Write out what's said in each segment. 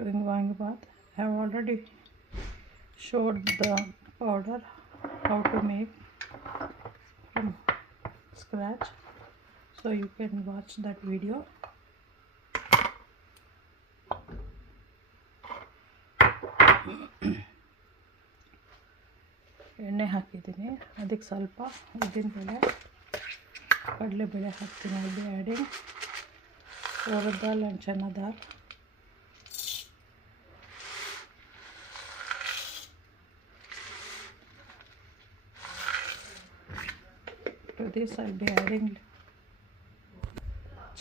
doing Vangibath. I have already showed the powder how to make from scratch, so you can watch that video. ಎಣ್ಣೆ ಹಾಕಿದ್ದೀನಿ, ಅದಕ್ಕೆ ಸ್ವಲ್ಪ ಉದ್ದಿನಬೇಳೆ ಕಡಲೆಬೇಳೆ ಹಾಕ್ತೀನಿ. I'll be adding urad dal and chana dal. To this I'll be adding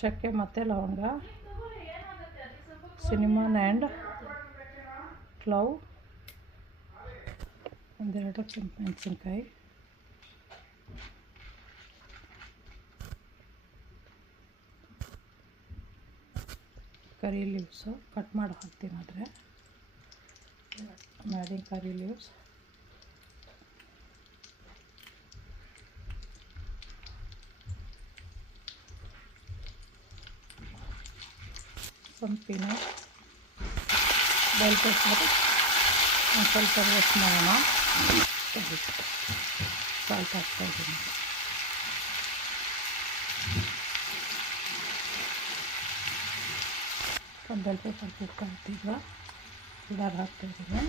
ಚಕ್ಕೆ ಮತ್ತು ಲವಂಗ, cinnamon and clove, ಒಂದೆರಡು ಮೆಣಸಿನ್ಕಾಯಿ, ಕರಿ ಲೀವ್ಸು ಕಟ್ ಮಾಡಿ ಹಾಕ್ತೀನಿ. ಆದರೆ ಮ್ಯಾಡಿಂಗ್ curry leaves, some peanut, bell pepper, ಒಂದು ಸ್ವಲ್ಪ ರೋಸ್ಟ್ ಮಾಡೋಣ. ಸಾಲ್ಟ್ ಹಾಕ್ತಾಯಿದ್ದೀನಿ. ಒಂದು ಬೆಲ್ ಪೆಪ್ಪರ್ ಕುಕ್ ಹಾಕ್ತಿದ್ವ, ಉಡಾರ್ ಹಾಕ್ತಾಯಿದ್ದೀನಿ.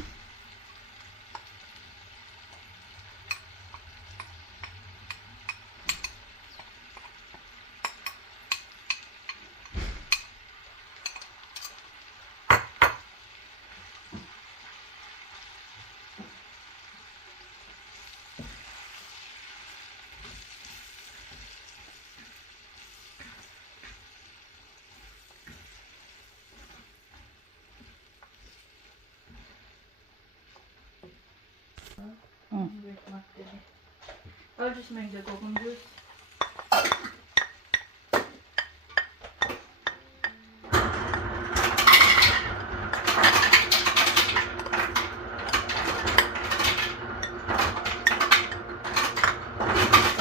I'll just make the coconut juice.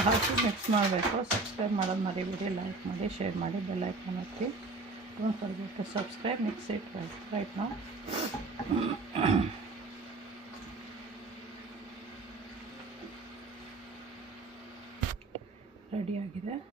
ಹಾಕಿ ಮಿಕ್ಸ್ ಮಾಡಬೇಕು. ಸಬ್ಸ್ಕ್ರೈಬ್ ಮಾಡೋದು ಮರಿಬೇಡಿ, ಲೈಕ್ ಮಾಡಿ, ಶೇರ್ ಮಾಡಿ, ಬೆಲ್ ಐಕಾನ್ ಒತ್ತಿ. Don't forget to subscribe. Mix it right now. ರೆಡಿಯಾಗಿದೆ.